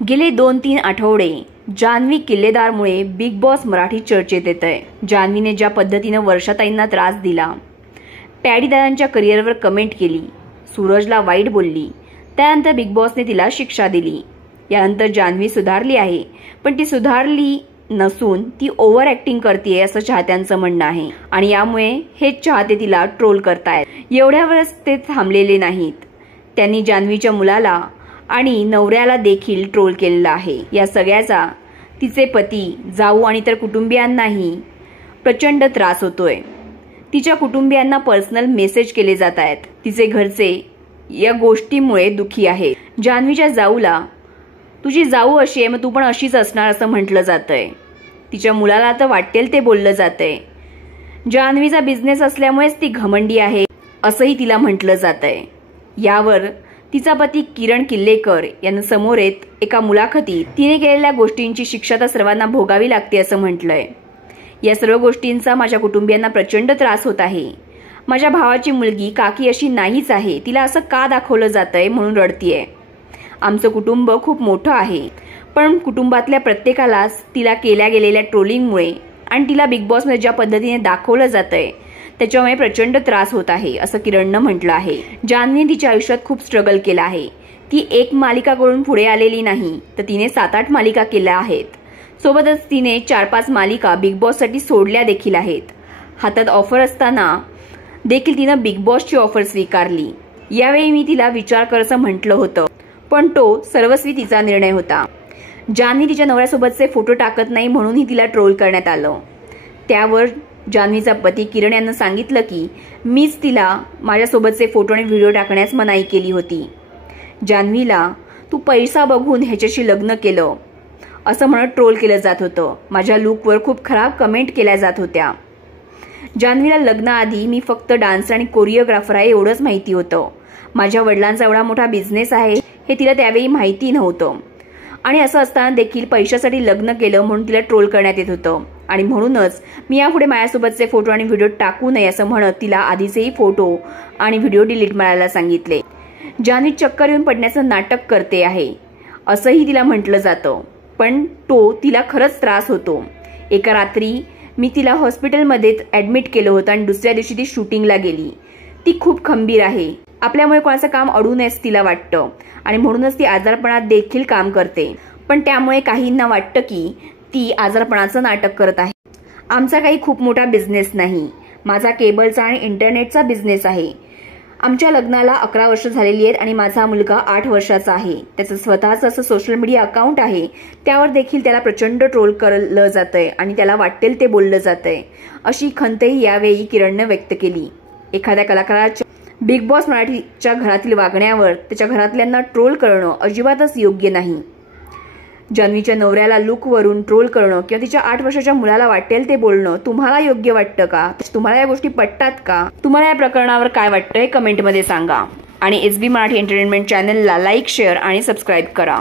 गेले 2-3 आठवडे Janhvi किल्लेदारमुळे big boss Marathi चर्चेत येतंय। जान्हवीने ज्या पद्धतीने वर्षाताईंना त्रास दिला, पॅडी दादांच्या करिअरवर कमेंट केली, सूरजला वाईट बोलली, त्यानंतर बिग बॉसने तिला शिक्षा दिली। यानंतर जान्हवी सुधारली आहे, पण ती सुधारली नसून ती ओव्हर ऍक्टिंग करतेय असं चाहत्यांचं म्हणणं आहे आणि यामुळे हे चाहते तिला ट्रोल करतायत। एवढ्यावरच ते थांबलेले नाहीत, त्यांनी जान्हवीच्या मुलाला आणि नवऱ्याला देखील ट्रोल केलेला आहे। या सगळ्याचा तिचे पती, जाऊ आणि इतर कुटुंबियांनाही प्रचंड त्रास होतोय। तिच्या कुटुंबियांना पर्सनल मेसेज केले जात आहेत। तिचे घरचे या गोष्टीमुळे दुखी आहे। जान्हवीच्या जाऊला तुझी जाऊ अशी आहे, मग तू पण अशीच असणार असं म्हटलं जातंय। तिच्या मुलाला तर वाटेल ते बोललं जातंय। जान्हवीचा बिझनेस असल्यामुळेच ती घमंडी आहे असंही तिला म्हटलं जातंय। यावर तिचा पती किरण किल्लेकर यांना समोर येत एका मुलाखतीत तिने केलेल्या गोष्टींची शिक्षा तर सर्वांना भोगावी लागते असं म्हटलंय। या सर्व गोष्टींचा माझ्या कुटुंबियांना प्रचंड त्रास होत आहे। माझ्या भावाची मुलगी काकी अशी नाहीच आहे, तिला असं का दाखवलं जातंय म्हणून रडतीये। आमचं कुटुंब खूप मोठं आहे, पण कुटुंबातल्या प्रत्येकालाच तिला केल्या गेलेल्या ट्रोलिंगमुळे आणि तिला बिग बॉसमध्ये ज्या पद्धतीने दाखवलं जातंय त्याच्यामुळे प्रचंड त्रास होत आहे असं किरणनं म्हटलं आहे। जान्हवीने तिच्या आयुष्यात खूप स्ट्रगल केला आहे। ती एक मालिका करून पुढे आलेली नाही, तर तिने 7-8 मालिका केल्या आहेत। सोबतच तिने 4-5 मालिका बिग बॉससाठी सोडल्या देखील आहेत। हातात ऑफर असताना देखील तिनं बिग बॉसची ऑफर स्वीकारली। यावेळी मी तिला विचार कर असं म्हटलं होतं, पण तो सर्वस्वी तिचा निर्णय होता। जान्हवी तिच्या नवऱ्यासोबतचे फोटो टाकत नाही म्हणूनही तिला ट्रोल करण्यात आलं। त्यावर जान्हवीचा पती किरण यांना सांगितलं की मीच तिला माझ्यासोबतचे फोटो आणि व्हिडिओ टाकण्यास मनाई केली होती। जान्हवीला तू पैसा बघून ह्याच्याशी लग्न केलं असं म्हणत ट्रोल केलं जात होतं। माझ्या लुकवर खूप खराब कमेंट केल्या जात होत्या। जान्हवीला लग्नाआधी मी फक्त डान्सर आणि कोरिओग्राफर आहे एवढंच माहिती होतं। माझ्या वडिलांचा एवढा मोठा बिझनेस आहे हे तिला त्यावेळी माहिती नव्हतं आणि असं असताना देखील पैशासाठी लग्न केलं म्हणून तिला ट्रोल करण्यात येत होतं आणि म्हणूनच मी यापुढे माझ्यासोबतचे फोटो आणि व्हिडिओ टाकू नये असं म्हणत तिला आधीचेही फोटो आणि व्हिडिओ डिलीट मारायला सांगितले। जान्हवी चक्कर येऊन पडण्याचं नाटक करते आहे असंही तिला म्हटलं जातं, पण तिला खरंच त्रास होतो। एका रात्री मी तिला हॉस्पिटलमध्ये ऍडमिट केलं होतं आणि दुसऱ्या दिवशी ती शूटिंगला गेली। ती खूप खंबीर आहे, आपल्यामुळे कोणाचं काम अडू नयेच तिला वाटतं आणि म्हणूनच ती आजारपणात देखील काम करते, पण त्यामुळे काहींना वाटतं की ती आजारपणाचं नाटक करत आहे। आमचा काही खूप मोठा बिझनेस नाही, माझा केबलचा आणि इंटरनेटचा बिझनेस आहे। आमच्या लग्नाला 11 वर्ष झालेली आहेत आणि माझा मुलगा 8 वर्षाचा आहे। त्याचं स्वतःचं असं सोशल मीडिया अकाउंट आहे, त्यावर देखील त्याला प्रचंड ट्रोल केलं जातंय आणि त्याला वाटेल ते बोललं जातंय अशी खंतही यावेळी किरणनं व्यक्त केली। एखाद्या कलाकाराच्या बिग बॉस मराठीच्या घरातील वागण्यावर त्याच्या घरातल्यांना ट्रोल करणं अजिबातच योग्य नाही। जान्हवीच्या नवऱ्याला लुकवरून ट्रोल करणं किंवा तिच्या 8 वर्षाच्या मुलाला वाटेल ते बोलणं तुम्हाला योग्य वाटतं का? तुम्हाला या गोष्टी पटतात का? तुम्हाला या प्रकरणावर काय वाटतं हे कमेंटमध्ये सांगा आणि SB मराठी एंटरटेनमेंट चॅनलला लाईक, शेअर आणि सबस्क्राईब करा।